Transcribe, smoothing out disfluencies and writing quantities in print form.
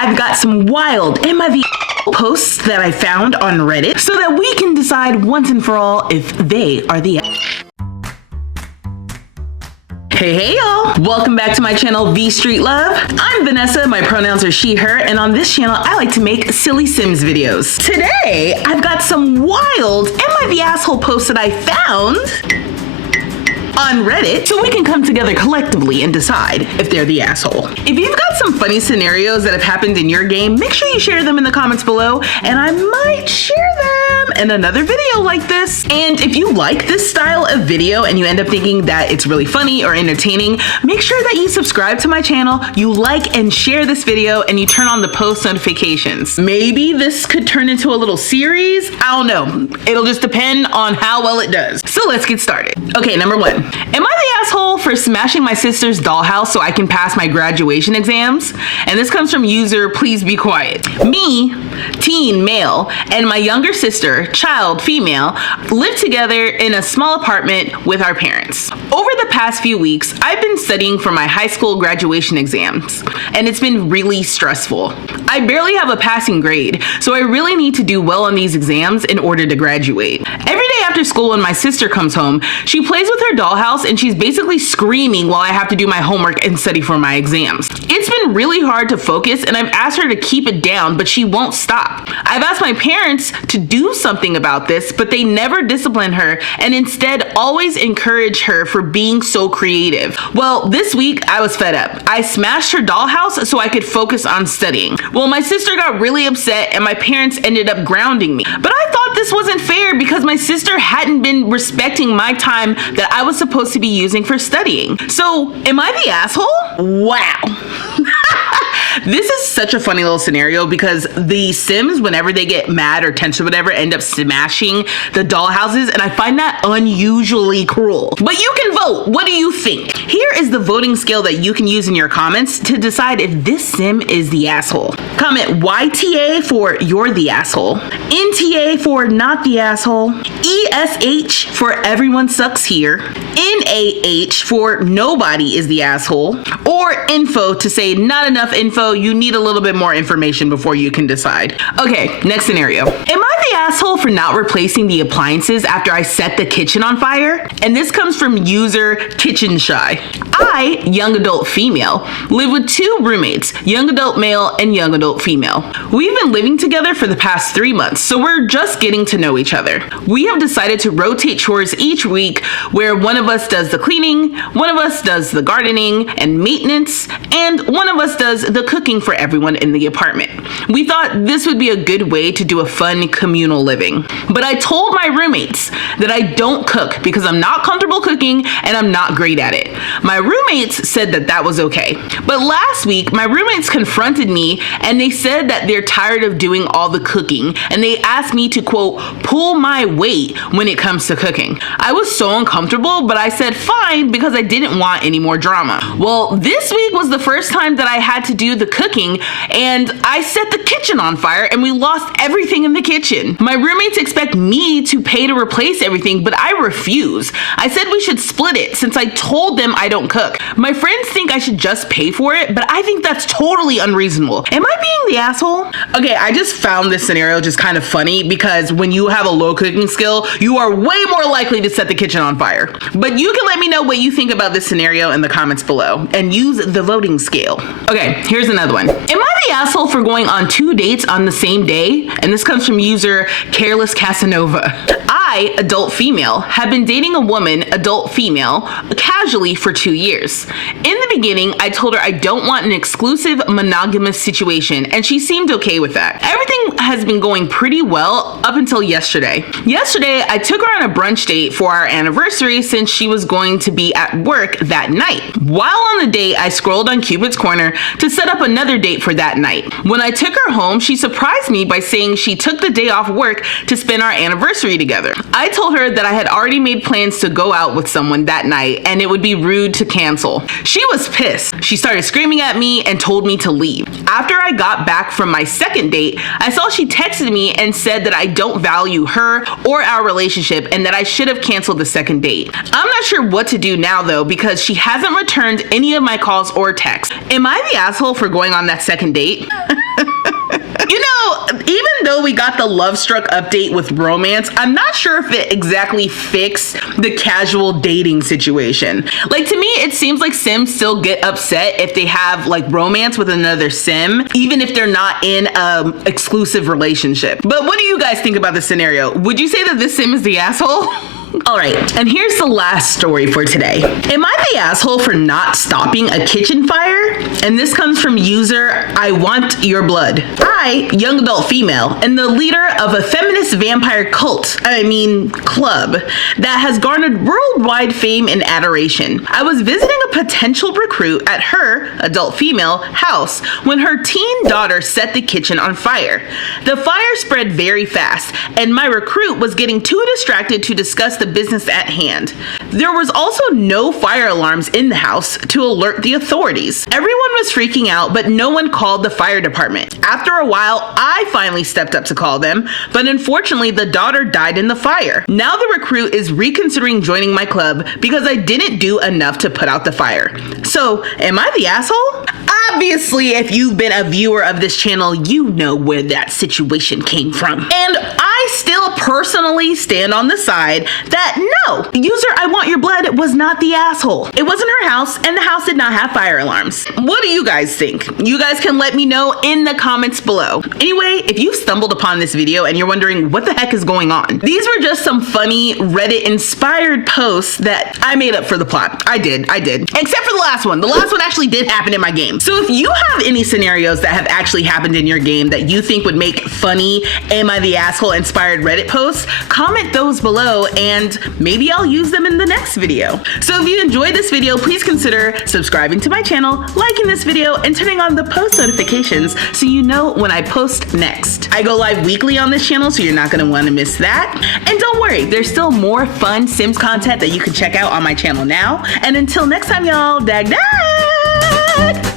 I've got some wild MIV posts that I found on Reddit so that we can decide once and for all if they are the Hey y'all! Welcome back to my channel, vstreetlove. I'm Vanessa, my pronouns are she, her, and on this channel, I like to make silly Sims videos. Today, I've got some wild Am I the Asshole posts that I found on Reddit so we can come together collectively and decide if they're the asshole. If you've got some funny scenarios that have happened in your game, make sure you share them in the comments below and I might share them in another video like this. And if you like this style of video and you end up thinking that it's really funny or entertaining, make sure that you subscribe to my channel, you like and share this video, and you turn on the post notifications. Maybe this could turn into a little series. I don't know. It'll just depend on how well it does. So let's get started. Okay, number one. Am I the asshole for smashing my sister's dollhouse so I can pass my graduation exams? And this comes from user Please Be Quiet. Me, teen male, and my younger sister, child female, live together in a small apartment with our parents. Over the past few weeks, I've been studying for my high school graduation exams, and it's been really stressful. I barely have a passing grade, so I really need to do well on these exams in order to graduate. Every day after school when my sister comes home, she plays with her dollhouse and she's basically screaming while I have to do my homework and study for my exams. It's been really hard to focus and I've asked her to keep it down, but she won't stop. I've asked my parents to do something about this, but they never discipline her and instead always encourage her for being so creative. Well, this week I was fed up. I smashed her dollhouse so I could focus on studying. Well, my sister got really upset and my parents ended up grounding me. But I thought this wasn't fair because my sister hadn't been respecting my time that I was supposed to be using for studying. So, am I the asshole? Wow. This is such a funny little scenario because the Sims, whenever they get mad or tense or whatever, end up smashing the dollhouses, and I find that unusually cruel. But you can vote. What do you think? Here is the voting scale that you can use in your comments to decide if this Sim is the asshole. Comment YTA for you're the asshole, NTA for not the asshole, ESH for everyone sucks here, NAH for nobody is the asshole, or info to say not enough info, you need a little bit more information before you can decide. Okay, next scenario. Am I the asshole for not replacing the appliances after I set the kitchen on fire? And this comes from user Kitchen Shy. I, young adult female, live with two roommates, young adult male and young adult female. We've been living together for the past 3 months, so we're just getting to know each other. We have decided to rotate chores each week where one of us does the cleaning, one of us does the gardening and maintenance, and one of us does the cooking for everyone in the apartment. We thought this would be a good way to do a fun communal living. But I told my roommates that I don't cook because I'm not comfortable cooking and I'm not great at it. My roommates said that that was okay. But last week, my roommates confronted me and they said that they're tired of doing all the cooking and they asked me to, quote, pull my weight when it comes to cooking. I was so uncomfortable, but I said fine because I didn't want any more drama. Well, this week was the first time that I had to do the cooking and I set the kitchen on fire and we lost everything in the kitchen. My roommates expect me to pay to replace everything, but I refuse. I said we should split it since I told them I don't cook. My friends think I should just pay for it, but I think that's totally unreasonable. Am I being the asshole? Okay, I just found this scenario just kind of funny because when you have a low cooking skill, you are way more likely to set the kitchen on fire. But you can let me know what you think about this scenario in the comments below and use the voting scale. Okay, here's another one. Am I the asshole for going on 2 dates on the same day? And this comes from user Careless Casanova. I, adult female, have been dating a woman, adult female, casually for 2 years. In the beginning, I told her I don't want an exclusive monogamous situation, and she seemed okay with that. Everything has been going pretty well up until yesterday. Yesterday, I took her on a brunch date for our anniversary since she was going to be at work that night. While on the date, I scrolled on Cupid's Corner to set up another date for that night. When I took her home, she surprised me by saying she took the day off work to spend our anniversary together. I told her that I had already made plans to go out with someone that night and it would be rude to cancel. She was pissed. She started screaming at me and told me to leave. After I got back from my second date, I saw she texted me and said that I don't value her or our relationship and that I should have canceled the second date. I'm not sure what to do now though, because she hasn't returned any of my calls or texts. Am I the asshole for going on that second date? You know, even though we got the Love Struck update with romance, I'm not sure if it exactly fixed the casual dating situation. Like, to me, it seems like Sims still get upset if they have like romance with another Sim, even if they're not in an exclusive relationship. But what do you guys think about this scenario? Would you say that this Sim is the asshole? All right, and here's the last story for today. Am I the asshole for not stopping a kitchen fire? And this comes from user I Want Your Blood. I, young adult female, am the leader of a feminist vampire club that has garnered worldwide fame and adoration. I was visiting a potential recruit at her, adult female, house when her teen daughter set the kitchen on fire. The fire spread very fast, and my recruit was getting too distracted to discuss the business at hand. There was also no fire alarms in the house to alert the authorities. Everyone was freaking out, but no one called the fire department. After a while, I finally stepped up to call them, but unfortunately the daughter died in the fire. Now the recruit is reconsidering joining my club because I didn't do enough to put out the fire. So, am I the asshole? Obviously, if you've been a viewer of this channel, you know where that situation came from. And I still personally stand on the side that no, user I Want Your Blood was not the asshole. It wasn't her house, and the house did not have fire alarms. What do you guys think? You guys can let me know in the comments below. Anyway, if you've stumbled upon this video and you're wondering what the heck is going on, these were just some funny Reddit inspired posts that I made up for the plot. I did. Except for the last one. The last one actually did happen in my game. So if you have any scenarios that have actually happened in your game that you think would make funny Am I the Asshole inspired Reddit posts, comment those below and maybe I'll use them in the next video. So if you enjoyed this video, please consider subscribing to my channel, liking this video, and turning on the post notifications so you know when I post next. I go live weekly on this channel, so you're not gonna wanna miss that. And don't worry, there's still more fun Sims content that you can check out on my channel now. And until next time, y'all, dag dag!